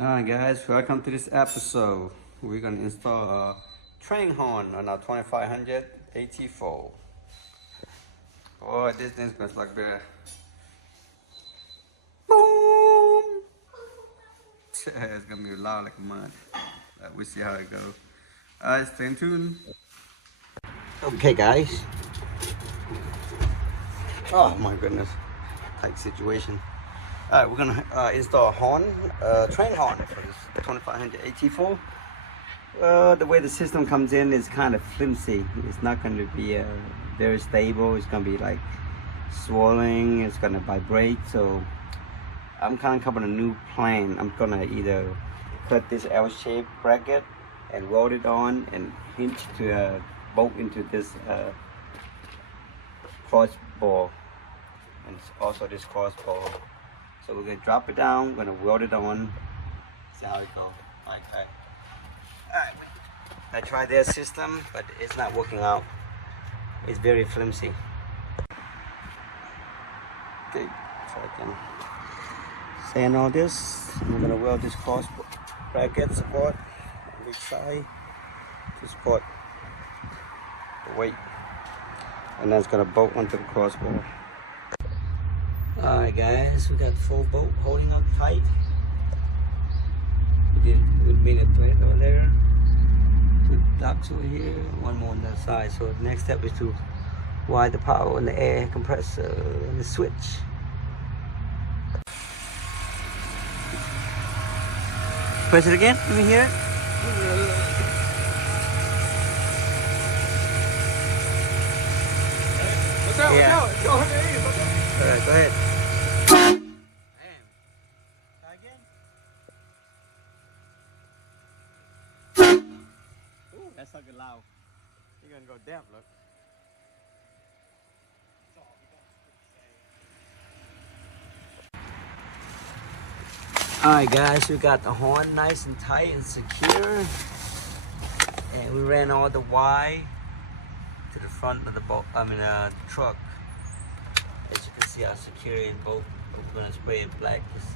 Alright guys, welcome to this episode. We're gonna install a train horn on our 2500 AT4. Oh, this thing's goes like that. Boom! It's gonna be loud like a mud. We'll see how it goes. Alright, stay tuned. Okay guys. Oh my goodness. Tight situation. Alright, we're gonna install a horn, train horn for this 2500 AT4. Well, the way the system comes in is kind of flimsy. It's not going to be very stable. It's going to be like swirling. It's going to vibrate. So I'm kind of coming a new plan. I'm going to either cut this L-shaped bracket and weld it on and hinge to bolt into this crossbar, and also this crossbar. So we're going to drop it down. We're going to weld it on. See how it goes. Okay. Alright, I tried their system, but it's not working out. It's very flimsy. Okay, so I can sand all this. I'm gonna weld this cross bracket support on each side to support the weight, and that's gonna bolt onto the crossbar. Alright guys, we got full bolt holding up tight. We made a thread over there. Ducts over here, one more on that side. So the next step is to wire the power on the air compressor and the switch. Press it again, let me hear it. Look out, Yeah. look out, go ahead. Alright, go ahead. Damn. Try again. Ooh, that's fucking loud. You're gonna go deaf, look. Alright guys, we got the horn nice and tight and secure. And we ran all the wire to the front of the the truck. As you can see how secure it and both. We're gonna spray it black. Just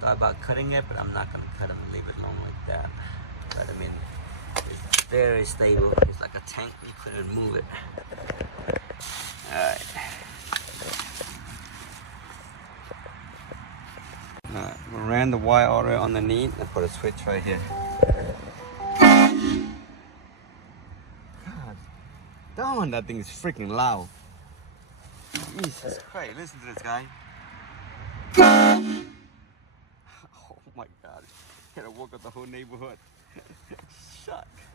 thought about cutting it, but I'm not gonna cut it and leave it long like that. But I mean, it's very stable. It's like a tank. You couldn't move it. Alright. Alright, we ran the wire all the way underneath and put a switch right here. God darn, that thing is freaking loud. Jesus Christ, listen to this guy. Oh my God, gotta woke up the whole neighborhood. Shut.